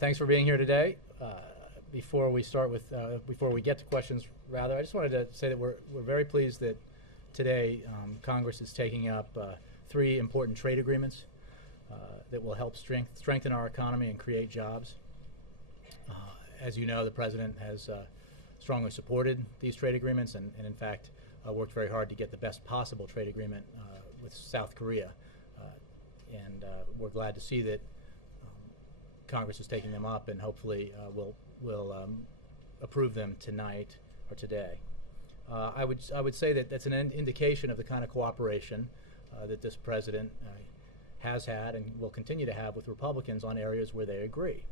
Thanks for being here today. Before we get to questions, I just wanted to say that we're very pleased that today Congress is taking up 3 important trade agreements that will help strengthen our economy and create jobs. As you know, the President has strongly supported these trade agreements and in fact, worked very hard to get the best possible trade agreement with South Korea. We're glad to see that Congress is taking them up and hopefully will approve them tonight or today. I would say that that's an indication of the kind of cooperation that this president has had and will continue to have with Republicans on areas where they agree.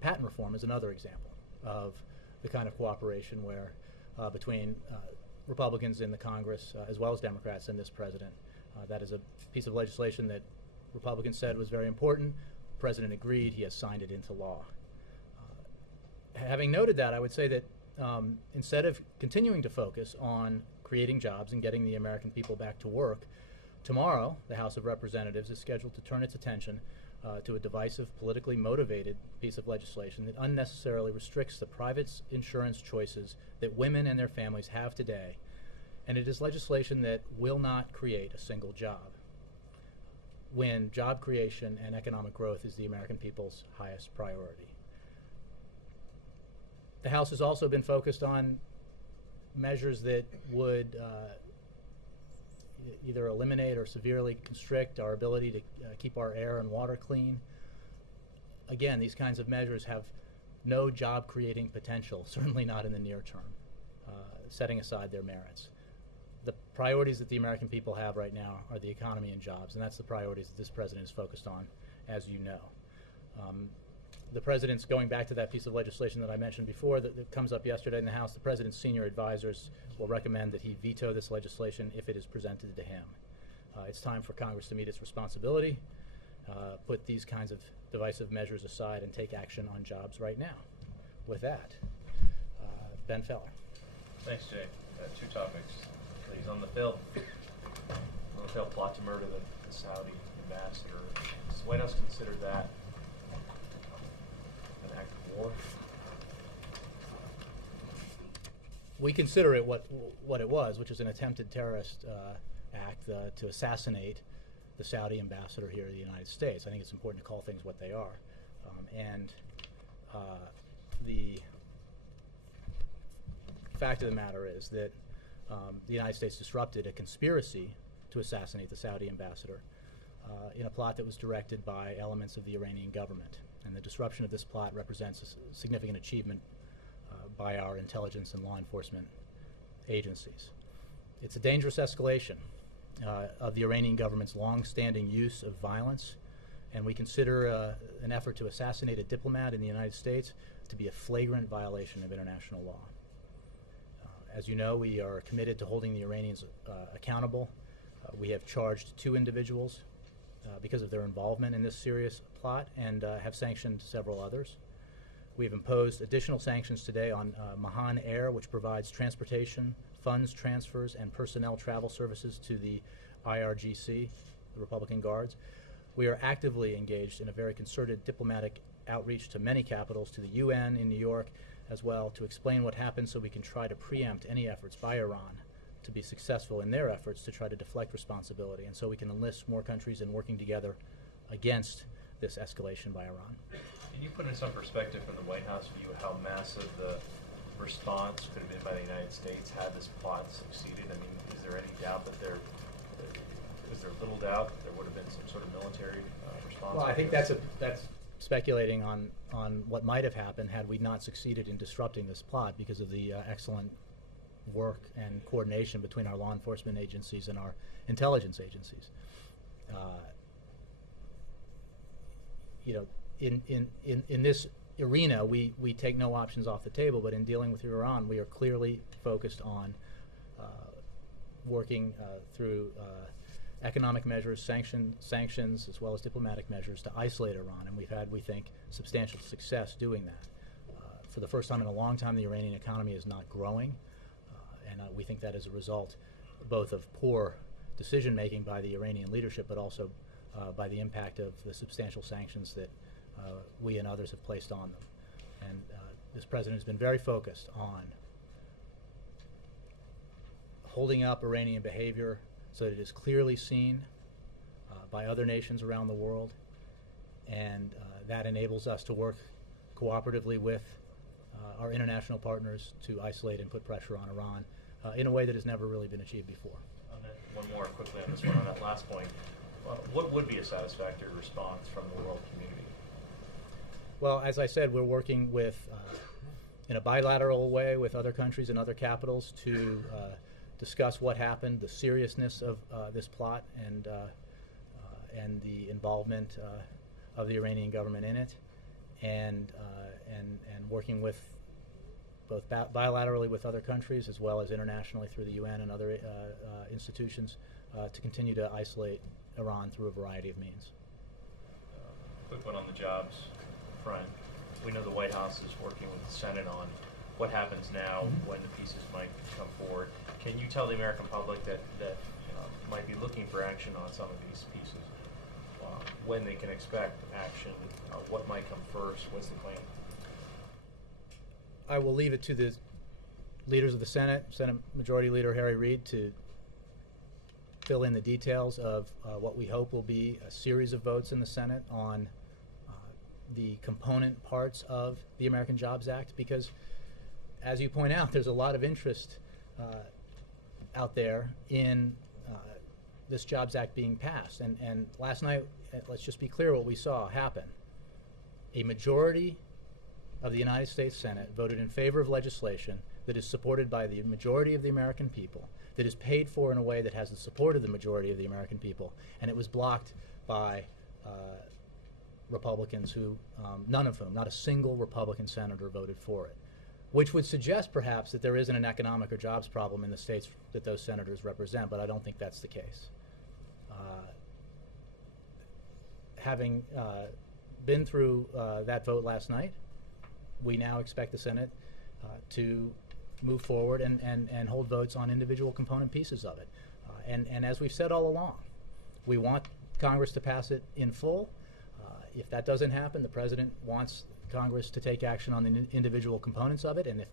Patent reform is another example of the kind of cooperation where between Republicans in the Congress as well as Democrats and this president. That is a piece of legislation that Republicans said was very important. The president agreed. He has signed it into law. Having noted that, I would say that instead of continuing to focus on creating jobs and getting the American people back to work, tomorrow the House of Representatives is scheduled to turn its attention to a divisive, politically motivated piece of legislation that unnecessarily restricts the private insurance choices that women and their families have today. And it is legislation that will not create a single job, when job creation and economic growth is the American people's highest priority. The House has also been focused on measures that would either eliminate or severely constrict our ability to keep our air and water clean. Again, these kinds of measures have no job-creating potential, certainly not in the near term, setting aside their merits. The priorities that the American people have right now are the economy and jobs, and that's the priorities that this president is focused on, as you know. The president's going back to that piece of legislation that I mentioned before that comes up yesterday in the House. The president's senior advisors will recommend that he veto this legislation if it is presented to him. It's time for Congress to meet its responsibility, put these kinds of divisive measures aside, and take action on jobs right now. With that, Ben Feller. Thanks, Jay. 2 topics. Please, on the failed plot to murder the Saudi ambassador. Does the White House consider that an act of war? We consider it what it was, which is an attempted terrorist act to assassinate the Saudi ambassador here in the United States. I think it's important to call things what they are. The fact of the matter is that the United States disrupted a conspiracy to assassinate the Saudi ambassador in a plot that was directed by elements of the Iranian government. And the disruption of this plot represents a significant achievement by our intelligence and law enforcement agencies. It's a dangerous escalation of the Iranian government's long-standing use of violence, and we consider an effort to assassinate a diplomat in the United States to be a flagrant violation of international law. As you know, we are committed to holding the Iranians accountable. We have charged 2 individuals because of their involvement in this serious plot and have sanctioned several others. We've imposed additional sanctions today on Mahan Air, which provides transportation, funds transfers, and personnel travel services to the IRGC, the Republican Guards. We are actively engaged in a very concerted diplomatic outreach to many capitals, to the UN in New York, as well, to explain what happened so we can try to preempt any efforts by Iran to be successful in their efforts to try to deflect responsibility, and so we can enlist more countries in working together against this escalation by Iran. Can you put in some perspective from the White House view how massive the response could have been by the United States had this plot succeeded? I mean, is there any doubt that is there little doubt that there would have been some sort of military response? Well, I think that's speculating on what might have happened had we not succeeded in disrupting this plot because of the excellent work and coordination between our law enforcement agencies and our intelligence agencies. In this arena, we take no options off the table, but in dealing with Iran, we are clearly focused on working through economic measures, sanctions, as well as diplomatic measures to isolate Iran, and we've had, we think, substantial success doing that. For the first time in a long time, the Iranian economy is not growing, and we think that is a result both of poor decision-making by the Iranian leadership, but also by the impact of the substantial sanctions that we and others have placed on them. And this president has been very focused on holding up Iranian behavior so that it is clearly seen by other nations around the world, and that enables us to work cooperatively with our international partners to isolate and put pressure on Iran in a way that has never really been achieved before. On that, one more quickly on this one, on that last point. What would be a satisfactory response from the world community? Well, as I said, we're working with, in a bilateral way with other countries and other capitals to discuss what happened, the seriousness of this plot, and the involvement of the Iranian government in it, and working with both bilaterally with other countries as well as internationally through the UN and other institutions to continue to isolate Iran through a variety of means. Quick one on the jobs front. We know the White House is working with the Senate on what happens now, when the pieces might come forward. Can you tell the American public that might be looking for action on some of these pieces, when they can expect action, what might come first, what's the plan? I will leave it to the leaders of the Senate Majority Leader Harry Reid, to fill in the details of what we hope will be a series of votes in the Senate on the component parts of the American Jobs Act, because, as you point out, there's a lot of interest out there in this Jobs Act being passed. And last night, let's just be clear what we saw happen. A majority of the United States Senate voted in favor of legislation that is supported by the majority of the American people, that is paid for in a way that has the support of the majority of the American people, and it was blocked by Republicans who, none of whom, not a single Republican senator voted for it, which would suggest perhaps that there isn't an economic or jobs problem in the states that those senators represent, but I don't think that's the case. Having been through that vote last night, we now expect the Senate to move forward and hold votes on individual component pieces of it. And as we've said all along, we want Congress to pass it in full. If that doesn't happen, the President wants Congress to take action on the individual components of it, and if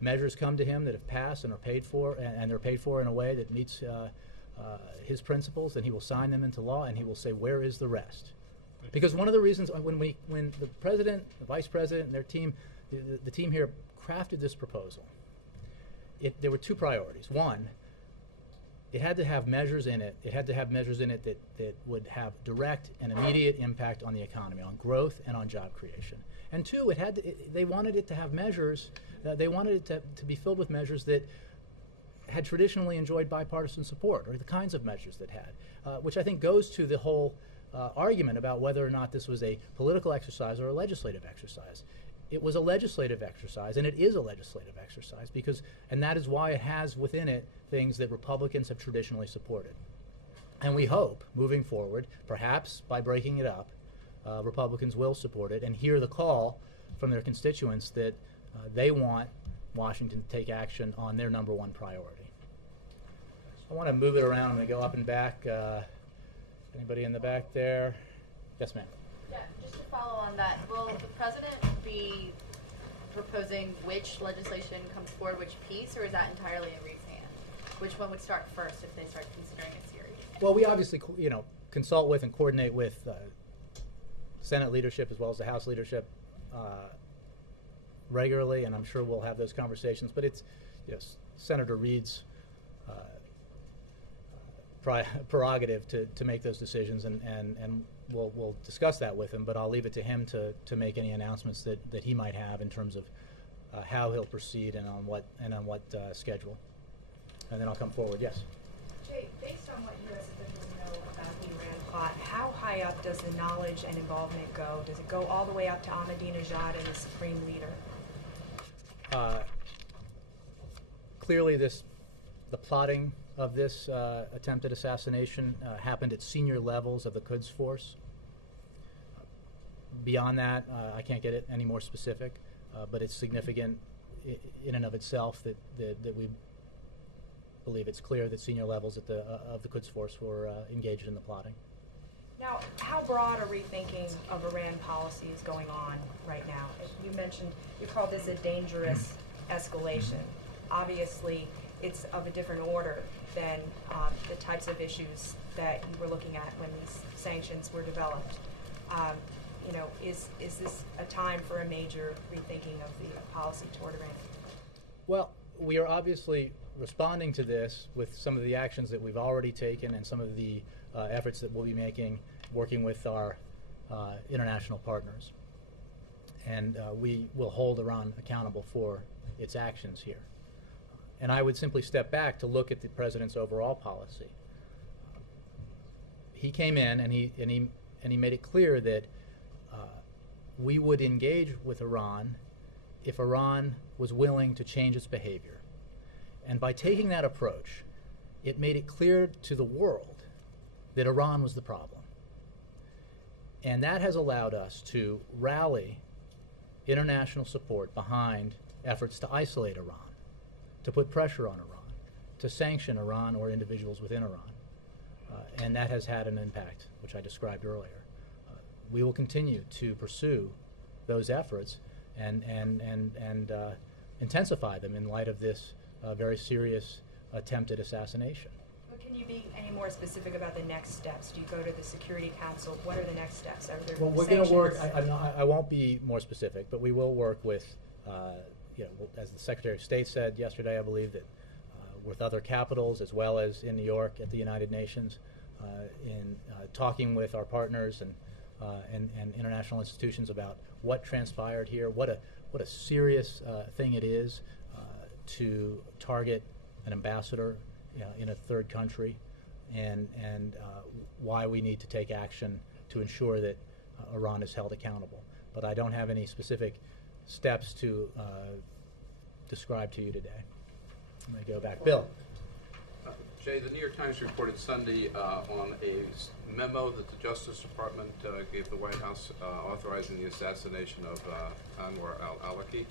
measures come to him that have passed and are paid for, and they're paid for in a way that meets his principles, then he will sign them into law, and he will say, where is the rest? Because one of the reasons when the President, the Vice President, and their team, the team here crafted this proposal, there were two priorities. One, it had to have measures in it. It had to have measures in it that would have direct and immediate impact on the economy, on growth and on job creation. And two, they wanted it to have measures. They wanted it to be filled with measures that had traditionally enjoyed bipartisan support, or the kinds of measures that had, which I think goes to the whole argument about whether or not this was a political exercise or a legislative exercise. It was a legislative exercise, and it is a legislative exercise and that is why it has within it things that Republicans have traditionally supported. And we hope, moving forward, perhaps by breaking it up, Republicans will support it and hear the call from their constituents that they want Washington to take action on their number one priority. I want to move it around. I'm going to go up and back. Anybody in the back there? Yes, ma'am. Yeah, just to follow on that, will the President be proposing which legislation comes forward, which piece, or is that entirely in Reid's hand? Which one would start first if they start considering it serious? Well, we obviously, consult with and coordinate with Senate leadership as well as the House leadership regularly, and I'm sure we'll have those conversations. But it's Senator Reid's prerogative to make those decisions, and we'll discuss that with him. But I'll leave it to him to make any announcements that he might have in terms of how he'll proceed and on what schedule. And then I'll come forward. Yes. Jay, based on what U.S. officials know about the Iran plot, how high up does the knowledge and involvement go? Does it go all the way up to Ahmadinejad and the supreme leader? Clearly, the plotting of this attempted assassination happened at senior levels of the Quds Force. Beyond that, I can't get it any more specific, but it's significant in and of itself that we believe it's clear that senior levels of the Quds Force were engaged in the plotting. Now, how broad a rethinking of Iran policy is going on right now? You mentioned, you called this a dangerous escalation. Obviously, it's of a different order than the types of issues that you were looking at when these sanctions were developed. You know, is this a time for a major rethinking of the policy toward Iran? Well, we are obviously responding to this with some of the actions that we've already taken and some of the efforts that we'll be making, working with our international partners. And we will hold Iran accountable for its actions here. And I would simply step back to look at the president's overall policy. He came in and he made it clear that we would engage with Iran if Iran was willing to change its behavior. And by taking that approach, it made it clear to the world that Iran was the problem. And that has allowed us to rally international support behind efforts to isolate Iran, to put pressure on Iran, to sanction Iran or individuals within Iran. And that has had an impact, which I described earlier. We will continue to pursue those efforts and intensify them in light of this very serious attempted assassination. But can you be any more specific about the next steps? Do you go to the Security Council? What are the next steps? Are there Well, we're going to work. sanctions? I won't be more specific, but we will work with, as the Secretary of State said yesterday, I believe that with other capitals as well as in New York at the United Nations, in talking with our partners and international institutions about what transpired here, what a serious thing it is to target an ambassador in a third country, and why we need to take action to ensure that Iran is held accountable. But I don't have any specific steps to describe to you today. I'm going to go back. Bill. Jay, the New York Times reported Sunday on a memo that the Justice Department gave the White House authorizing the assassination of Anwar al-Awlaki.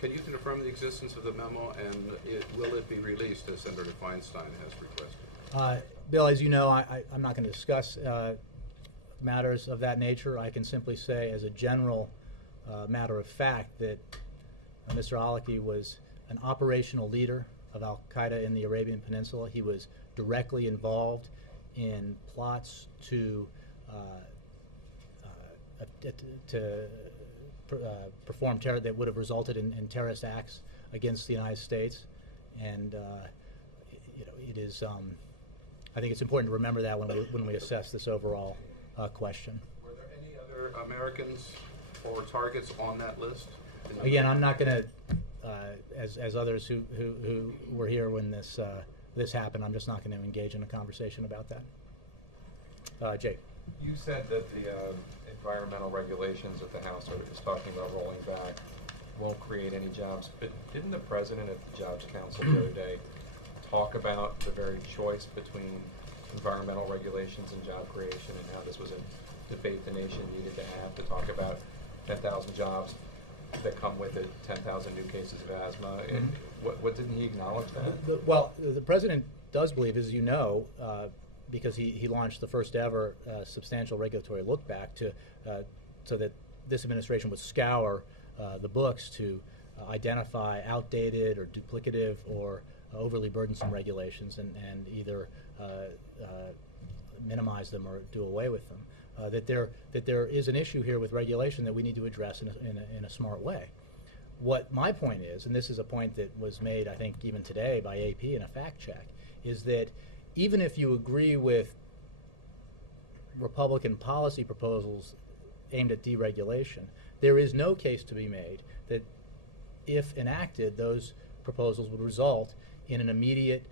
Can you confirm the existence of the memo, and will it be released as Senator Feinstein has requested? Bill, as you know, I'm not going to discuss matters of that nature. I can simply say as a general matter of fact that Mr. Awlaki was an operational leader of al-Qaeda in the Arabian Peninsula. He was directly involved in plots to perform terror that would have resulted in terrorist acts against the United States. And it is. I think it's important to remember that when we assess this overall question. Were there any other Americans or targets on that list? Again, I'm not going to. As others who were here when this happened, I'm just not going to engage in a conversation about that. Jake. You said that the environmental regulations that the House is talking about rolling back won't create any jobs, but didn't the President at the Jobs Council the other day talk about the very choice between environmental regulations and job creation, and how this was a debate the nation needed to have to talk about 10,000 jobs that come with it, 10,000 new cases of asthma? And what didn't he acknowledge that? Well, the President does believe, as you know, because he launched the first ever substantial regulatory look back so that this administration would scour the books to identify outdated or duplicative or overly burdensome regulations and either minimize them or do away with them. That there is an issue here with regulation that we need to address in a smart way. What my point is, and this is a point that was made, I think, even today by AP in a fact check, is that even if you agree with Republican policy proposals aimed at deregulation, there is no case to be made that if enacted, those proposals would result in an immediate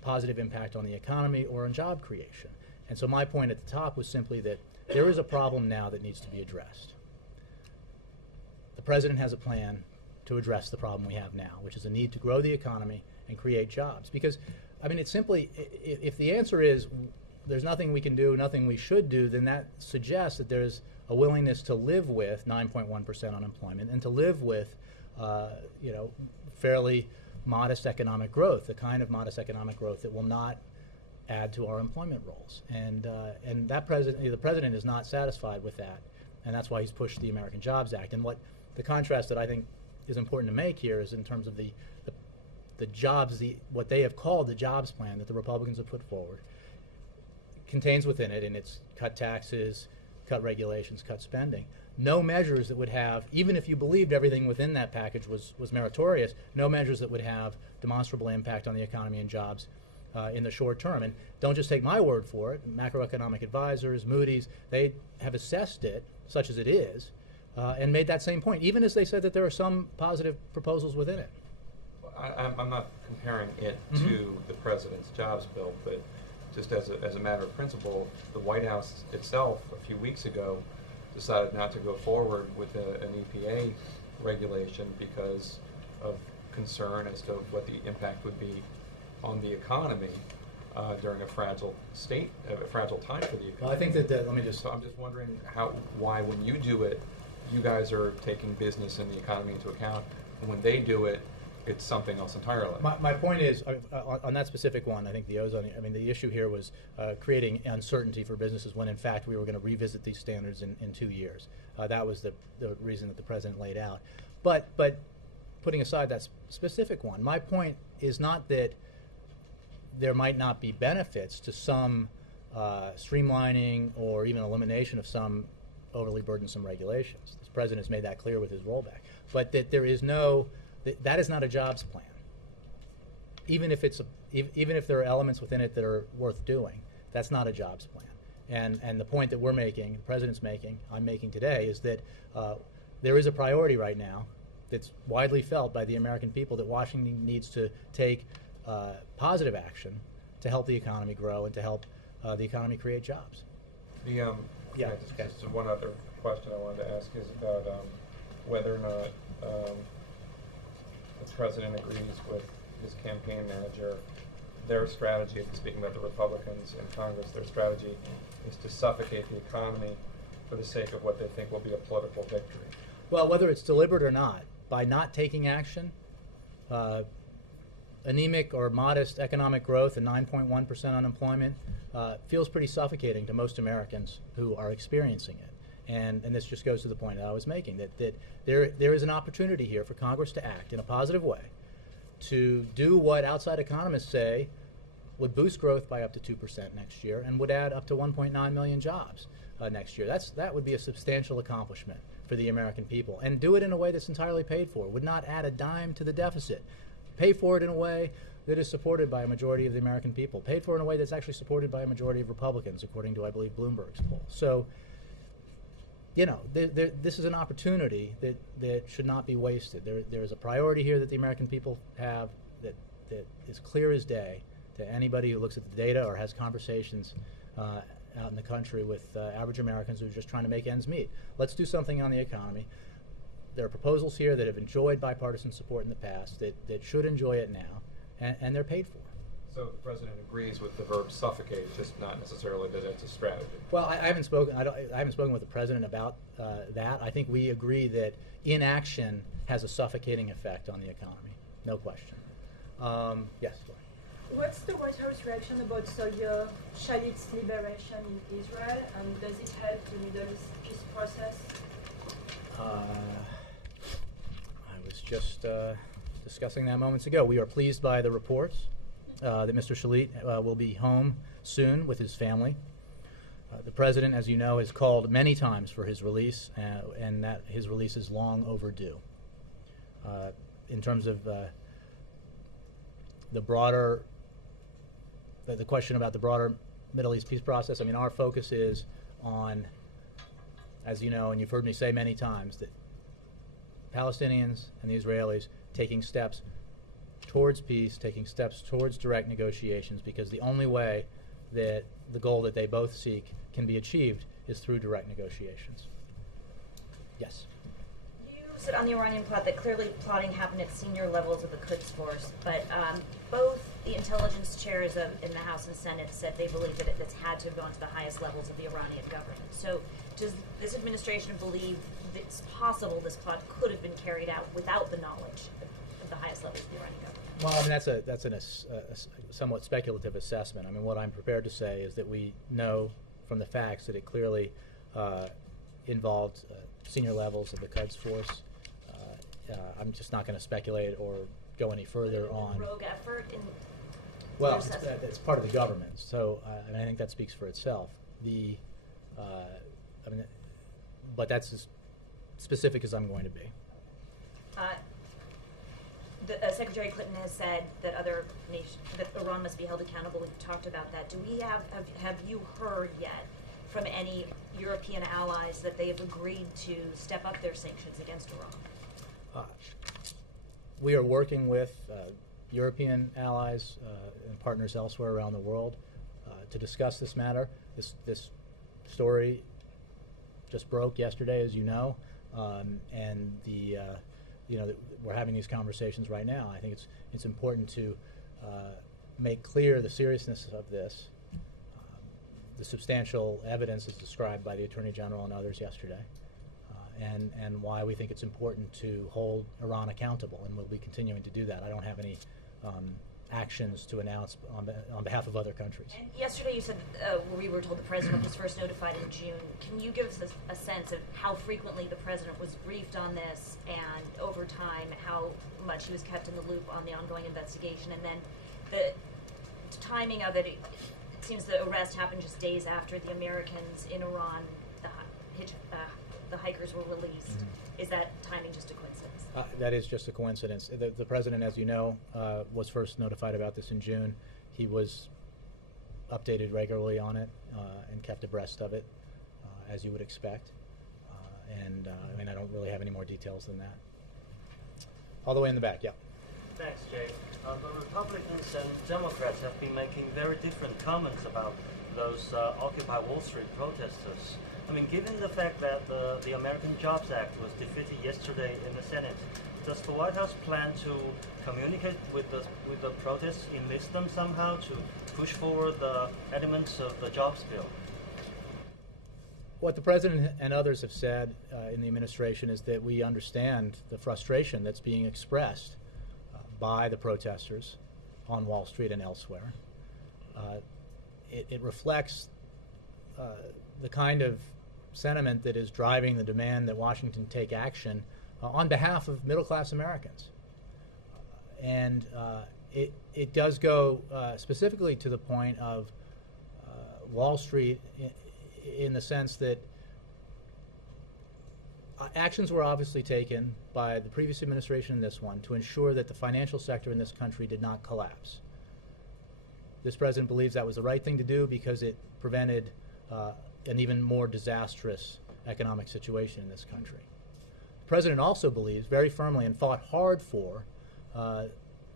positive impact on the economy or on job creation. And so my point at the top was simply that there is a problem now that needs to be addressed. The President has a plan to address the problem we have now, which is a need to grow the economy and create jobs. Because, I mean, it's simply, if the answer is there's nothing we can do, nothing we should do, then that suggests that there's a willingness to live with 9.1% unemployment and to live with, fairly modest economic growth, the kind of modest economic growth that will not add to our employment rolls. And that the president is not satisfied with that, and that's why he's pushed the American Jobs Act. And what the contrast that I think is important to make here is in terms of the jobs, what they have called the jobs plan that the Republicans have put forward, contains within it, and it's cut taxes, cut regulations, cut spending, no measures that would have, even if you believed everything within that package was meritorious, no measures that would have demonstrable impact on the economy and jobs in the short term. And don't just take my word for it. Macroeconomic advisors, Moody's, they have assessed it, such as it is, and made that same point, even as they said that there are some positive proposals within it. I'm not comparing it to the president's jobs bill, but just as a matter of principle, the White House itself a few weeks ago decided not to go forward with an EPA regulation because of concern as to what the impact would be on the economy during a fragile time for the economy. Well, I think that So I'm just wondering why when you do it, you guys are taking business and the economy into account, and when they do it, it's something else entirely. My point is, on that specific one, I think the issue here was creating uncertainty for businesses when in fact we were going to revisit these standards in 2 years. That was the reason that the president laid out. But putting aside that specific one, my point is not that there might not be benefits to some streamlining or even elimination of some overly burdensome regulations. The president has made that clear with his rollback. But that there is that is not a jobs plan. Even if there are elements within it that are worth doing, that's not a jobs plan. And the point that we're making, the president's making, I'm making today, is that there is a priority right now that's widely felt by the American people that Washington needs to take positive action to help the economy grow and to help the economy create jobs. Just one other question I wanted to ask is about whether or not the president agrees with his campaign manager. Their strategy, speaking about the Republicans in Congress, their strategy is to suffocate the economy for the sake of what they think will be a political victory. Well, whether it's deliberate or not, by not taking action, anemic or modest economic growth and 9.1% unemployment feels pretty suffocating to most Americans who are experiencing it. And this just goes to the point that I was making, that there is an opportunity here for Congress to act in a positive way to do what outside economists say would boost growth by up to 2% next year and would add up to 1.9 million jobs next year. That would be a substantial accomplishment for the American people. And do it in a way that's entirely paid for, would not add a dime to the deficit. Pay for it in a way that is supported by a majority of the American people. Paid for in a way that's actually supported by a majority of Republicans, according to, I believe, Bloomberg's poll. So, this is an opportunity that should not be wasted. There is a priority here that the American people have that is clear as day to anybody who looks at the data or has conversations out in the country with average Americans who are just trying to make ends meet. Let's do something on the economy. There are proposals here that have enjoyed bipartisan support in the past that should enjoy it now, and they're paid for. So the president agrees with the verb suffocate, just not necessarily that it's a strategy. Well, I haven't spoken. I haven't spoken with the president about that. I think we agree that inaction has a suffocating effect on the economy, no question. Yes. What's the White House reaction about Soldier Shalit's liberation in Israel, and does it help the Middle East peace process? I was just discussing that moments ago. We are pleased by the reports that Mr. Shalit will be home soon with his family. The president, as you know, has called many times for his release, and that his release is long overdue. In terms of the question about the broader Middle East peace process, I mean, our focus is on, as you know, and you've heard me say many times, that Palestinians and the Israelis taking steps towards peace, taking steps towards direct negotiations, because the only way that the goal that they both seek can be achieved is through direct negotiations. Yes? You said on the Iranian plot that clearly plotting happened at senior levels of the Quds Force, but both the intelligence chairs in the House and Senate said they believe that it's had to have gone to the highest levels of the Iranian government. So does this administration believe that it's possible this plot could have been carried out without the knowledge of the highest levels of the Iranian government? Well, I mean, that's a somewhat speculative assessment. I mean, what I'm prepared to say is that we know from the facts that it clearly involved senior levels of the Quds Force. I'm just not going to speculate or go any further on. Rogue effort in. Well, it's part of the government, so I think that speaks for itself. But that's as specific as I'm going to be. Secretary Clinton has said that that Iran must be held accountable. We've talked about that. Do we have you heard yet from any European allies that they have agreed to step up their sanctions against Iran? We are working with European allies and partners elsewhere around the world to discuss this matter. This story just broke yesterday, as you know, and we're having these conversations right now. I think it's important to make clear the seriousness of this. The substantial evidence is described by the Attorney General and others yesterday, and why we think it's important to hold Iran accountable, and we'll be continuing to do that. I don't have any actions to announce on behalf of other countries. And yesterday you said we were told the president was first notified in June. Can you give us a sense of how frequently the president was briefed on this, and over time how much he was kept in the loop on the ongoing investigation? And then the timing of it, it seems the arrest happened just days after the Americans in Iran, the hikers were released. Mm-hmm. Is that timing just a coincidence? That is just a coincidence. The president, as you know, was first notified about this in June. He was updated regularly on it and kept abreast of it, as you would expect. I don't really have any more details than that. All the way in the back, yeah. Thanks, Jay. The Republicans and Democrats have been making very different comments about those Occupy Wall Street protesters. I mean, given the fact that the American Jobs Act was defeated yesterday in the Senate, does the White House plan to communicate with the protests, enlist them somehow to push forward the elements of the jobs bill? What the president and others have said in the administration is that we understand the frustration that's being expressed by the protesters on Wall Street and elsewhere. It reflects the kind of sentiment that is driving the demand that Washington take action on behalf of middle-class Americans. And it does go specifically to the point of Wall Street in the sense that actions were obviously taken by the previous administration and this one to ensure that the financial sector in this country did not collapse. This president believes that was the right thing to do because it prevented an even more disastrous economic situation in this country. The president also believes very firmly and fought hard for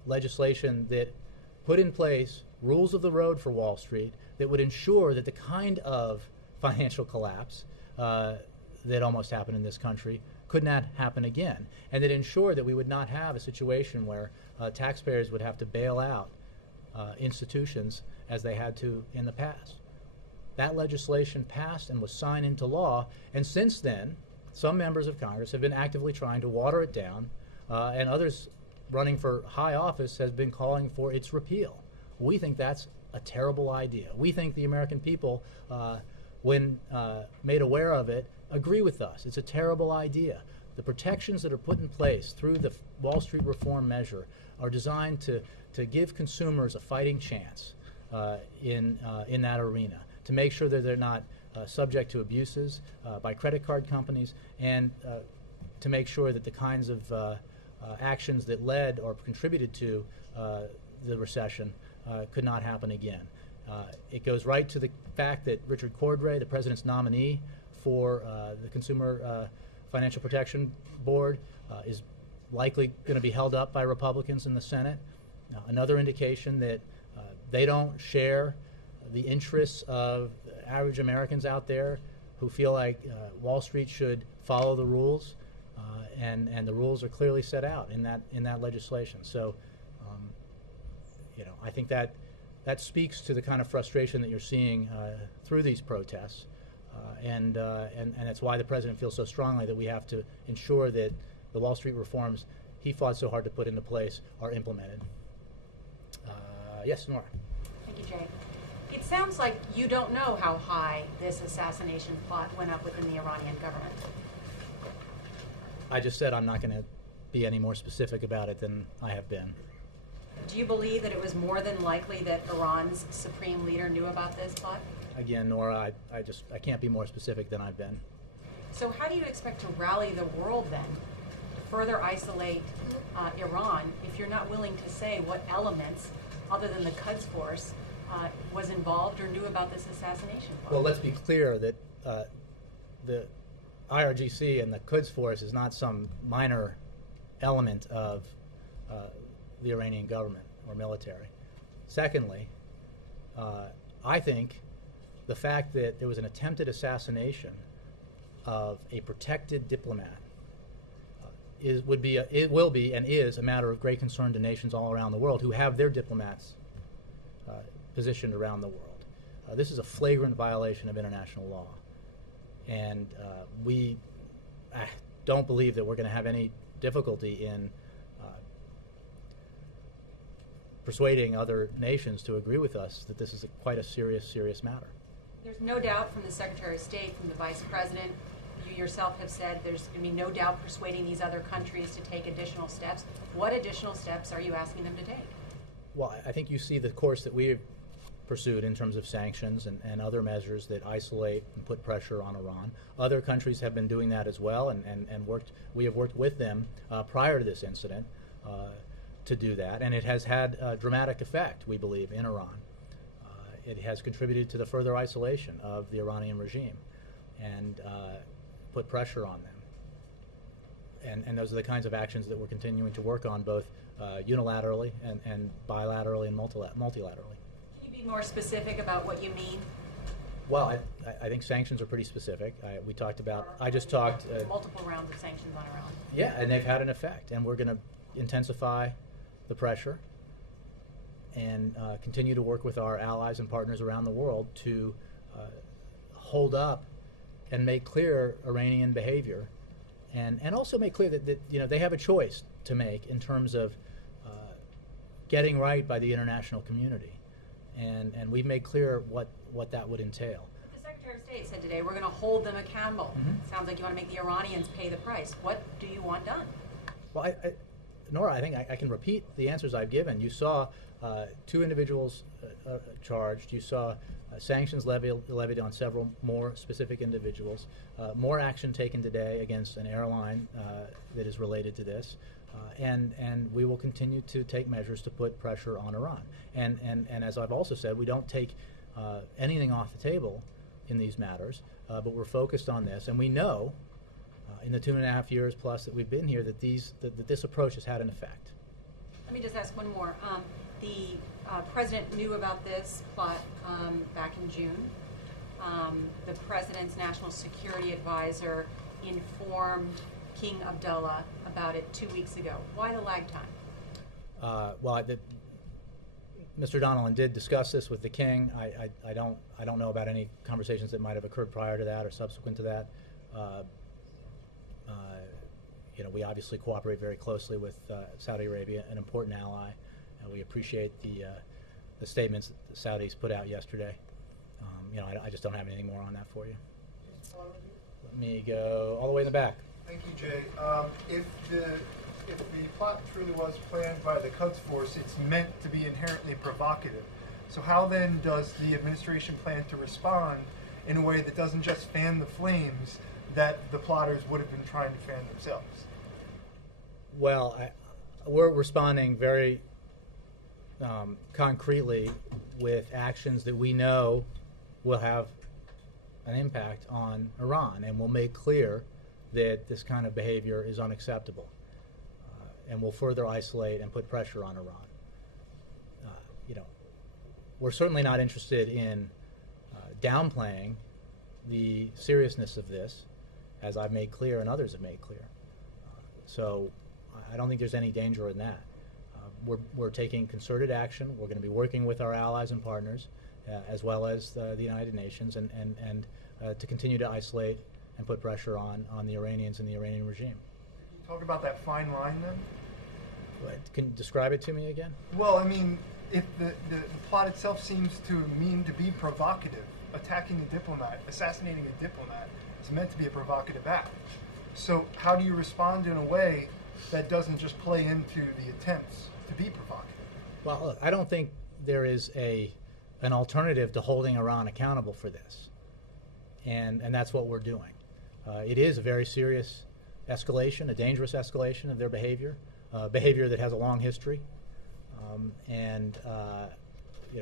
legislation that put in place rules of the road for Wall Street that would ensure that the kind of financial collapse that almost happened in this country could not happen again, and that ensured that we would not have a situation where taxpayers would have to bail out institutions as they had to in the past. That legislation passed and was signed into law, and since then, some members of Congress have been actively trying to water it down, and others running for high office has been calling for its repeal. We think that's a terrible idea. We think the American people, when made aware of it, agree with us. It's a terrible idea. The protections that are put in place through the Wall Street reform measure are designed to give consumers a fighting chance in that arena, to make sure that they're not subject to abuses by credit card companies, and to make sure that the kinds of actions that led or contributed to the recession could not happen again. It goes right to the fact that Richard Cordray, the president's nominee for the Consumer Financial Protection Board, is likely going to be held up by Republicans in the Senate. Another indication that they don't share the interests of average Americans out there who feel like Wall Street should follow the rules, and the rules are clearly set out in that legislation. So, I think that speaks to the kind of frustration that you're seeing through these protests, and that's why the president feels so strongly that we have to ensure that the Wall Street reforms he fought so hard to put into place are implemented. Yes, Nora. Thank you, Jay. It sounds like you don't know how high this assassination plot went up within the Iranian government. I just said I'm not going to be any more specific about it than I have been. Do you believe that it was more than likely that Iran's supreme leader knew about this plot? Again, Nora, I can't be more specific than I've been. So how do you expect to rally the world then to further isolate Iran if you're not willing to say what elements, other than the Quds Force, was involved or knew about this assassination plot? Well, let's be clear that the IRGC and the Quds Force is not some minor element of the Iranian government or military. Secondly, I think the fact that there was an attempted assassination of a protected diplomat it will be and is a matter of great concern to nations all around the world who have their diplomats positioned around the world. This is a flagrant violation of international law, and we don't believe that we're going to have any difficulty in persuading other nations to agree with us that this is quite a serious matter. There's no doubt from the Secretary of State, from the Vice President, you yourself have said there's going to be no doubt persuading these other countries to take additional steps. What additional steps are you asking them to take? Well, I think you see the course that we've pursued in terms of sanctions and other measures that isolate and put pressure on Iran. Other countries have been doing that as well, and we have worked with them prior to this incident to do that, and it has had a dramatic effect, we believe, in Iran. It has contributed to the further isolation of the Iranian regime and put pressure on them. And those are the kinds of actions that we're continuing to work on, both unilaterally and bilaterally and multilaterally. Can you be more specific about what you mean? Well, I think sanctions are pretty specific. We talked about, I just talked... multiple rounds of sanctions on Iran. Yeah, and they've had an effect, and we're going to intensify the pressure and continue to work with our allies and partners around the world to hold up and make clear Iranian behavior, and also make clear that they have a choice to make in terms of getting right by the international community, and we've made clear what that would entail. But the Secretary of State said today we're going to hold them accountable. Sounds like you want to make the Iranians pay the price. What do you want done? Well, Nora, I think I can repeat the answers I've given. You saw 2 individuals charged. You saw sanctions levied on several more specific individuals. More action taken today against an airline that is related to this. And we will continue to take measures to put pressure on Iran. And as I've also said, we don't take anything off the table in these matters, but we're focused on this. And we know in the 2.5 years plus that we've been here that this approach has had an effect. Let me just ask one more. The president knew about this plot back in June. The president's national security advisor informed King Abdullah about it 2 weeks ago. Why the lag time? Well, Mr. Donnellan did discuss this with the king. I don't know about any conversations that might have occurred prior to that or subsequent to that. We obviously cooperate very closely with Saudi Arabia, an important ally. We appreciate the statements that the Saudis put out yesterday. I just don't have anything more on that for you. Let me go all the way in the back. Thank you, Jay. If the plot truly was planned by the Quds Force, it's meant to be inherently provocative. So how then does the administration plan to respond in a way that doesn't just fan the flames that the plotters would have been trying to fan themselves? Well, we're responding very concretely with actions that we know will have an impact on Iran, and will make clear that this kind of behavior is unacceptable, and will further isolate and put pressure on Iran. We're certainly not interested in downplaying the seriousness of this, as I've made clear and others have made clear. So I don't think there's any danger in that. We're taking concerted action. We're going to be working with our allies and partners, as well as the United Nations, and to continue to isolate and put pressure on the Iranians and the Iranian regime. Talk about that fine line then. Can you describe it to me again? Well, I mean, if the plot itself seems to mean to be provocative, attacking a diplomat, assassinating a diplomat is meant to be a provocative act. So how do you respond in a way that doesn't just play into the attempts to be provocative? Well, look, I don't think there is an alternative to holding Iran accountable for this, and that's what we're doing. It is a very serious escalation, a dangerous escalation of their behavior, behavior that has a long history, and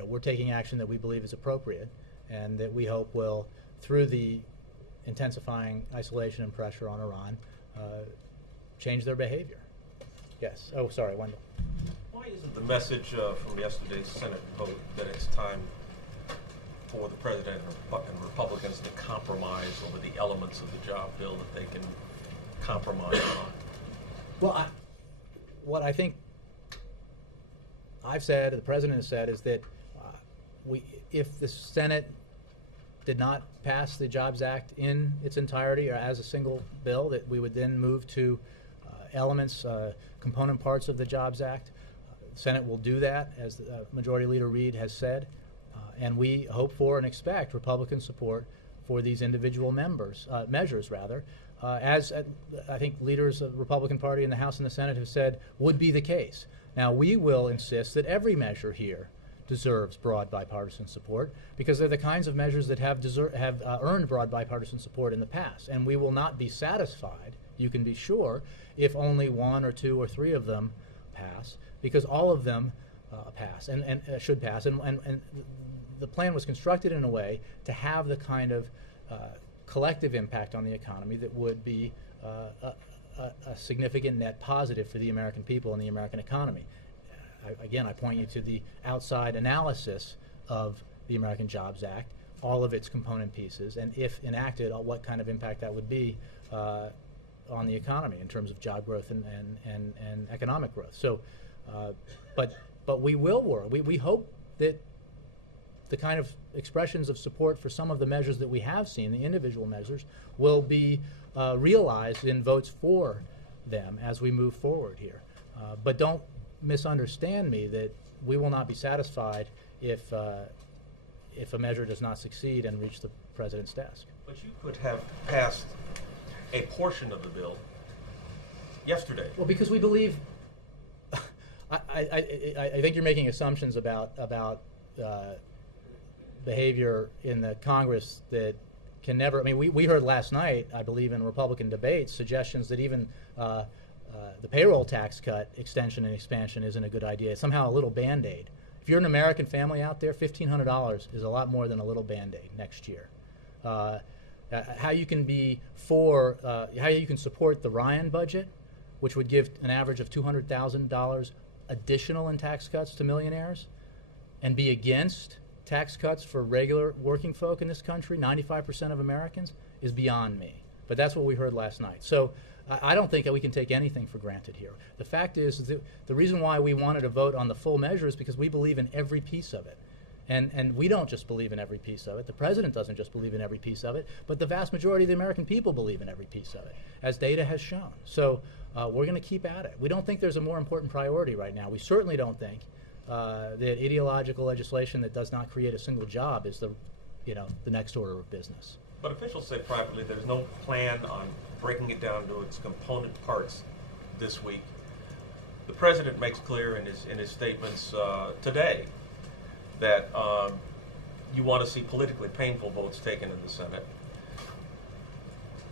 we're taking action that we believe is appropriate, and that we hope will, through the intensifying isolation and pressure on Iran, change their behavior. Yes. Oh, sorry, Wendell. Why isn't the message from yesterday's Senate vote that it's time for the President and Republicans to compromise over the elements of the job bill that they can compromise on? Well, what I think I've said, the President has said, is that if the Senate did not pass the Jobs Act in its entirety or as a single bill, that we would then move to elements, component parts of the Jobs Act. The Senate will do that, as Majority Leader Reid has said, and we hope for and expect Republican support for these individual measures, as I think leaders of the Republican Party in the House and the Senate have said would be the case. Now, we will insist that every measure here deserves broad bipartisan support, because they're the kinds of measures that have earned broad bipartisan support in the past, and we will not be satisfied, you can be sure, if only one or two or three of them pass, because all of them pass and should pass, and the plan was constructed in a way to have the kind of collective impact on the economy that would be a significant net positive for the American people and the American economy. Again, I point you to the outside analysis of the American Jobs Act, all of its component pieces, and if enacted, what kind of impact that would be on the economy in terms of job growth and economic growth. So, but we will work. We hope that the kind of expressions of support for some of the measures that we have seen, the individual measures, will be realized in votes for them as we move forward here. But don't misunderstand me, that we will not be satisfied if a measure does not succeed and reach the President's desk. But you could have passed a portion of the bill yesterday. Well, because we believe, I think you're making assumptions about behavior in the Congress that can never, I mean, we heard last night, I believe in Republican debates, suggestions that even the payroll tax cut extension and expansion isn't a good idea. It's somehow a little Band-Aid. If you're an American family out there, $1,500 is a lot more than a little Band-Aid next year. How you can be for, how you can support the Ryan budget, which would give an average of $200,000 additional in tax cuts to millionaires, and be against tax cuts for regular working folk in this country, 95% of Americans, is beyond me. But that's what we heard last night. So I don't think that we can take anything for granted here. The fact is that the reason why we wanted to vote on the full measure is because we believe in every piece of it. And we don't just believe in every piece of it. The President doesn't just believe in every piece of it, but the vast majority of the American people believe in every piece of it, as data has shown. So we're going to keep at it. We don't think there's a more important priority right now. We certainly don't think that ideological legislation that does not create a single job is the next order of business. But officials say privately there's no plan on breaking it down to its component parts this week. The President makes clear in his statements today that you want to see politically painful votes taken in the Senate.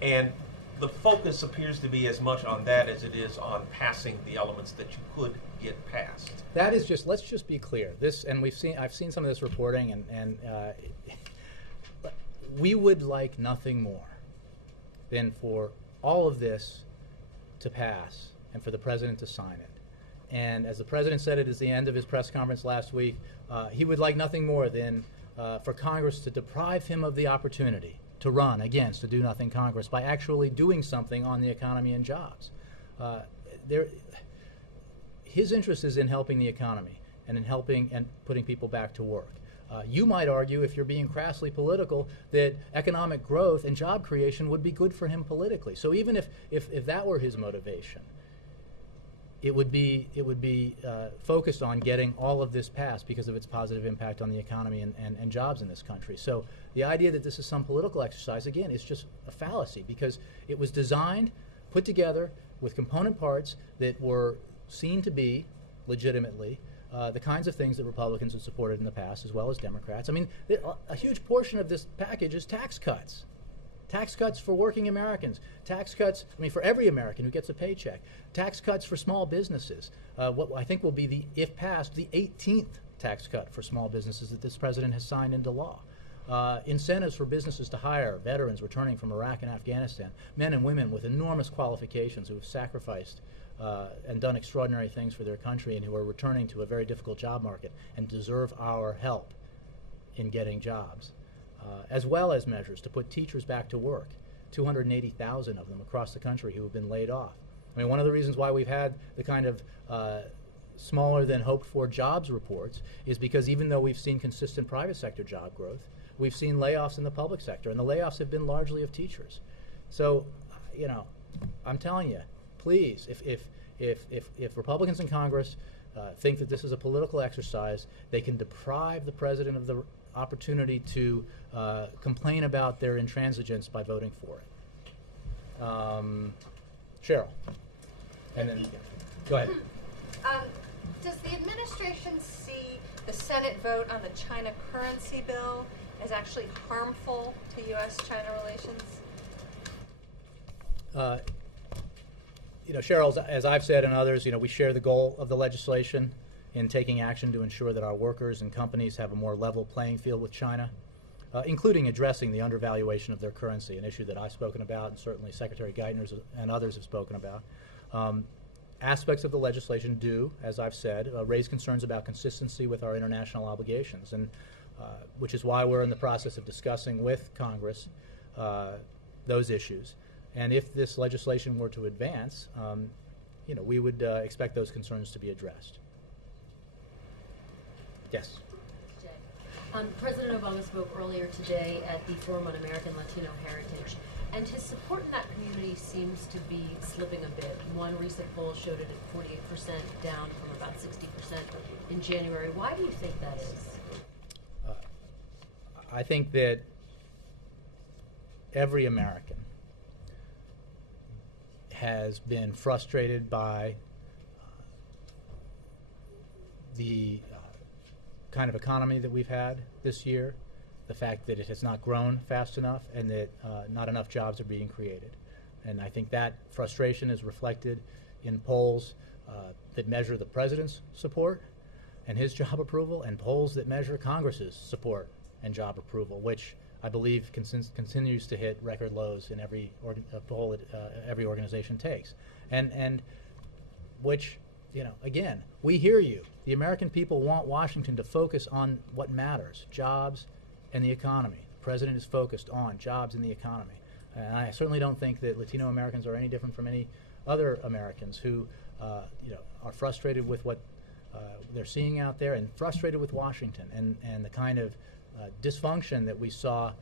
And the focus appears to be as much on that as it is on passing the elements that you could get passed. That is just, let's just be clear. This, and I've seen some of this reporting, and we would like nothing more than for all of this to pass and for the President to sign it. And as the President said at the end of his press conference last week, he would like nothing more than for Congress to deprive him of the opportunity to run against a do-nothing Congress by actually doing something on the economy and jobs. His interest is in helping the economy and in helping and putting people back to work. You might argue, if you're being crassly political, that economic growth and job creation would be good for him politically. So even if that were his motivation, it would be focused on getting all of this passed because of its positive impact on the economy and jobs in this country. So the idea that this is some political exercise, again, is just a fallacy because it was designed, put together with component parts that were seen to be legitimately the kinds of things that Republicans have supported in the past as well as Democrats. I mean, a huge portion of this package is tax cuts. Tax cuts for working Americans. Tax cuts, I mean, for every American who gets a paycheck. Tax cuts for small businesses. What I think will be, if passed, the 18th tax cut for small businesses that this president has signed into law. Incentives for businesses to hire veterans returning from Iraq and Afghanistan, men and women with enormous qualifications who have sacrificed and done extraordinary things for their country and who are returning to a very difficult job market and deserve our help in getting jobs. As well as measures to put teachers back to work, 280,000 of them across the country who have been laid off. I mean, one of the reasons why we've had the kind of smaller than hoped for jobs reports is because even though we've seen consistent private sector job growth, we've seen layoffs in the public sector, and the layoffs have been largely of teachers. So, you know, I'm telling you, please, if Republicans in Congress think that this is a political exercise, they can deprive the president of the opportunity to complain about their intransigence by voting for it. Cheryl. And then, go ahead. Does the administration see the Senate vote on the China currency bill as actually harmful to U.S.-China relations? You know, Cheryl, as I've said and others, you know, we share the goal of the legislation in taking action to ensure that our workers and companies have a more level playing field with China, including addressing the undervaluation of their currency, an issue that I've spoken about and certainly Secretary Geithner and others have spoken about. Aspects of the legislation do, as I've said, raise concerns about consistency with our international obligations, and which is why we're in the process of discussing with Congress those issues. And if this legislation were to advance, you know, we would expect those concerns to be addressed. Yes. President Obama spoke earlier today at the Forum on American Latino Heritage, and his support in that community seems to be slipping a bit. One recent poll showed it at 48%, down from about 60% in January. Why do you think that is? I think that every American has been frustrated by the kind of economy that we've had this year, the fact that it has not grown fast enough and that not enough jobs are being created. And I think that frustration is reflected in polls that measure the president's support and his job approval, and polls that measure Congress's support and job approval, which I believe continues to hit record lows in every poll every organization takes. And which, you know, again, we hear you. The American people want Washington to focus on what matters, jobs and the economy. The president is focused on jobs and the economy. And I certainly don't think that Latino Americans are any different from any other Americans who, you know, are frustrated with what they're seeing out there and frustrated with Washington and the kind of dysfunction that we saw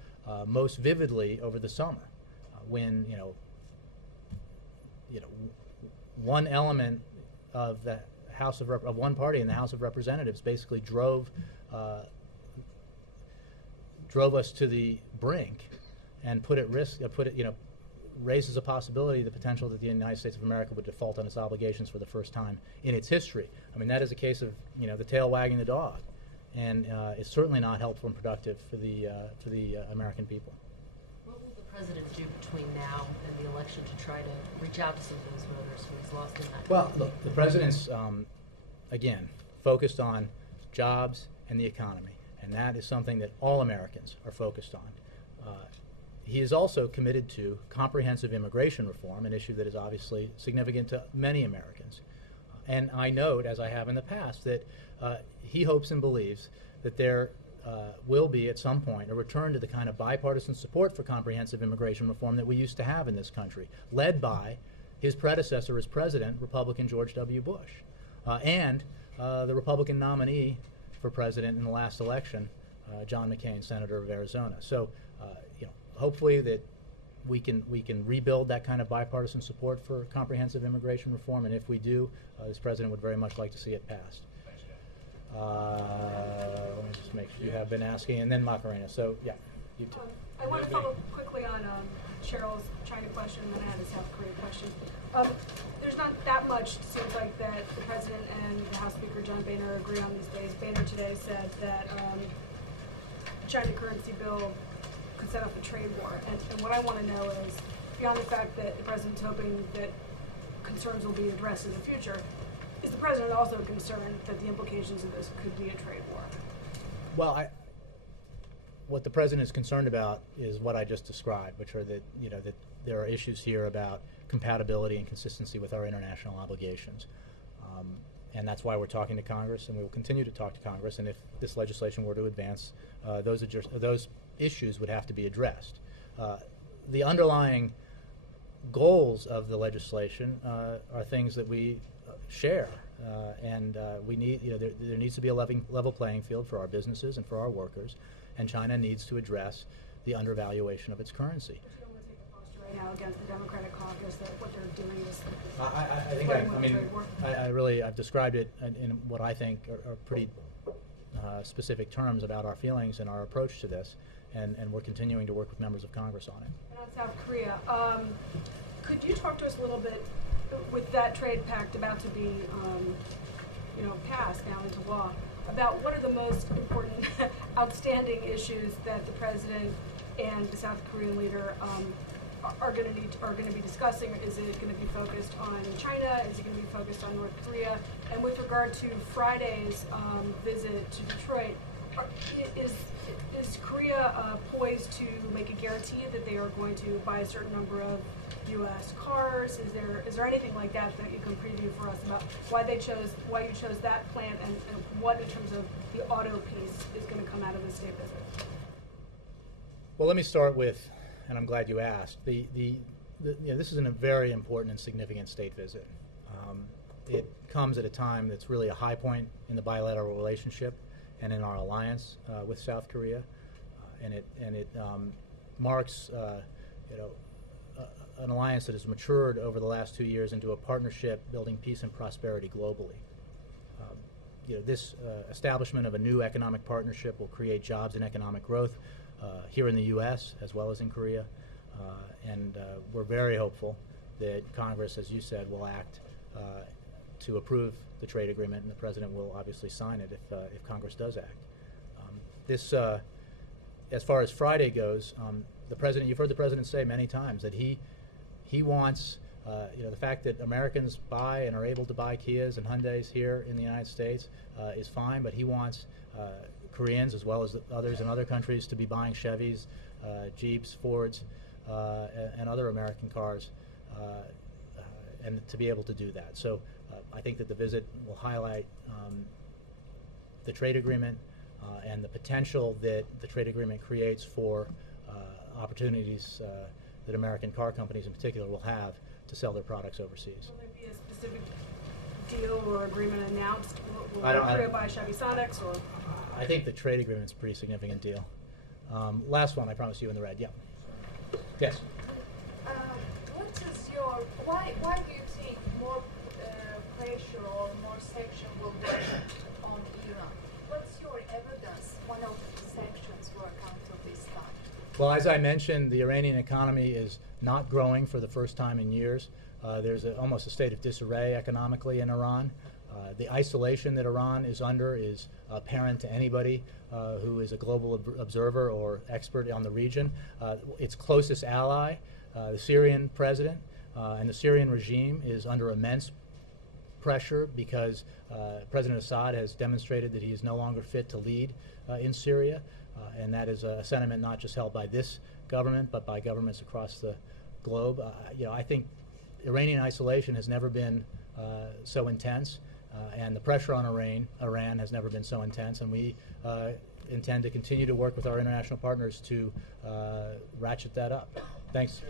most vividly over the summer when, you know, one element of the House of one party in the House of Representatives basically drove us to the brink and put at risk, raises a possibility, the potential that the United States of America would default on its obligations for the first time in its history. I mean, that is a case of, you know, the tail wagging the dog, and it's certainly not helpful and productive for the American people. What will the president do between now and the election to try to reach out to some of those voters who he's lost in that? Well, look, the president's, again, focused on jobs and the economy, and that is something that all Americans are focused on. He is also committed to comprehensive immigration reform, an issue that is obviously significant to many Americans. And I note, as I have in the past, that he hopes and believes that there will be, at some point, a return to the kind of bipartisan support for comprehensive immigration reform that we used to have in this country, led by his predecessor as president, Republican George W. Bush, and the Republican nominee for president in the last election, John McCain, senator of Arizona. So, you know, hopefully that we can rebuild that kind of bipartisan support for comprehensive immigration reform, and if we do, this president would very much like to see it passed. Let me just make sure you have been asking, and then Macarena. So yeah, you too. I want to follow up quickly on Cheryl's China question, and then I had a South Korea question. There's not that much, it seems like, that the President and the House Speaker, John Boehner, agree on these days. Boehner today said that China currency bill could set up a trade war. And what I want to know is, beyond the fact that the President's hoping that concerns will be addressed in the future, is the President also concerned that the implications of this could be a trade war? Well, what the President is concerned about is what I just described, which are that there are issues here about compatibility and consistency with our international obligations. And that's why we're talking to Congress, and we will continue to talk to Congress. And if this legislation were to advance, those issues would have to be addressed. The underlying goals of the legislation are things that we share, and we need, there needs to be a level playing field for our businesses and for our workers, and China needs to address the undervaluation of its currency. But you don't want to take a posture right now against the Democratic caucus that what they're doing is I think I've described it in what I think are pretty specific terms about our feelings and our approach to this, and we're continuing to work with members of Congress on it. And on South Korea, could you talk to us a little bit, with that trade pact about to be passed now into law, about what are the most important outstanding issues that the President and the South Korean leader are going to be discussing? Is it going to be focused on China? Is it going to be focused on North Korea? And with regard to Friday's visit to Detroit, is Korea poised to make a guarantee that they are going to buy a certain number of U.S. cars? Is there anything like that that you can preview for us about why you chose that plan, and what in terms of the auto piece is going to come out of the state visit? Well, let me start with, and I'm glad you asked, this is a very important and significant state visit. It comes at a time that's really a high point in the bilateral relationship and in our alliance with South Korea, and it marks an alliance that has matured over the last 2 years into a partnership building peace and prosperity globally. This establishment of a new economic partnership will create jobs and economic growth here in the U.S. as well as in Korea, and we're very hopeful that Congress, as you said, will act to approve the trade agreement, and the President will obviously sign it if Congress does act. As far as Friday goes, the President, you've heard the President say many times that he wants, the fact that Americans buy and are able to buy Kias and Hyundais here in the United States is fine, but he wants Koreans as well as others in other countries to be buying Chevys, Jeeps, Fords, and other American cars, and to be able to do that. So I think that the visit will highlight the trade agreement and the potential that the trade agreement creates for opportunities that American car companies in particular will have to sell their products overseas. Will there be a specific deal or agreement announced? Will Korea buy Chevy Sonics? Or? I think the trade agreement is a pretty significant deal. Last one, I promise you in the red. Yeah. Yes. Why do you think more pressure or more sanction will be on Iran? What's your evidence one of the sanctions will account for this time? Well, as I mentioned, the Iranian economy is not growing for the first time in years. There's almost a state of disarray economically in Iran. The isolation that Iran is under is apparent to anybody who is a global observer or expert on the region. Its closest ally, the Syrian president, and the Syrian regime is under immense pressure because President Assad has demonstrated that he is no longer fit to lead in Syria, and that is a sentiment not just held by this government but by governments across the globe. I think Iranian isolation has never been so intense, and the pressure on Iran has never been so intense, and we intend to continue to work with our international partners to ratchet that up. Thanks.